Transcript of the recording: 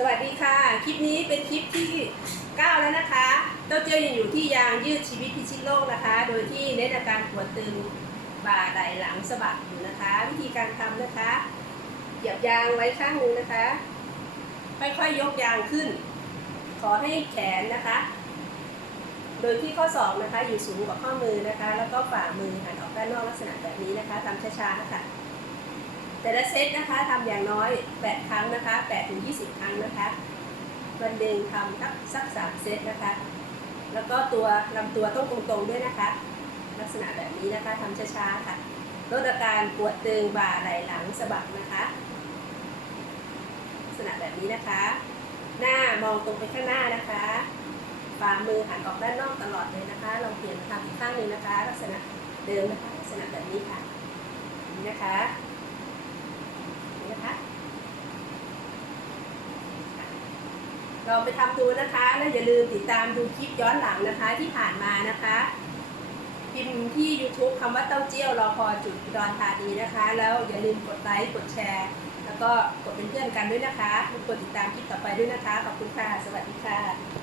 สวัสดีค่ะ คลิปนี้เป็นคลิปที่9แล้วนะคะเต้าเจี้ยยังอยู่ที่ยางยืดชีวิตพิชิตโลกนะคะ โดยที่เน้นอาการปวดตึงบ่าไหล่หลังสะบักอยู่นะคะ วิธีการทำนะคะเหยียบยางไว้ข้างหนึงนะคะ ค่อยๆยกยางขึ้น ขอให้แขนนะคะ โดยที่ข้อศอกนะคะ อยู่สูงกว่าข้อมือนะคะ แล้วก็ฝ่ามือหันออกด้านนอกลักษณะแบบนี้นะคะทำช้าๆนะคะ แต่ละเซตนะคะทำอย่างน้อย 8 ครั้งนะคะ8ถึง20 ครั้งนะคะ วันหนึ่งทำสักสักสามเซตนะคะ แล้วก็ตัวลำตัวต้องตรงๆด้วยนะคะ ลักษณะแบบนี้นะคะทำช้าๆค่ะลดอาการปวดตึงบ่าไหล่หลังสะบักนะคะลักษณะแบบนี้นะคะ หน้ามองตรงไปข้างหน้านะคะฝ่ามือหันออกด้านนอกตลอดเลยนะคะ ลองเปลี่ยนมาทำอีกข้างหนึ่งนะคะ ลักษณะเดิมนะคะลักษณะแบบนี้ค่ะนี่นะคะ นี่นะคะ ลองไปทำดูนะคะ แล้วอย่าลืมติดตามดูคลิปย้อนหลังนะคะที่ผ่านมานะคะพิมพ์ที่ YouTube คำว่าเต้าเจี้ยวรอพอจุดอุดรธานีนะคะ แล้วอย่าลืมกดไลค์กดแชร์ แล้วก็กดเป็นเพื่อนกันด้วยนะคะกดติดตามคลิปต่อไปด้วยนะคะ ขอบคุณค่ะ สวัสดีค่ะ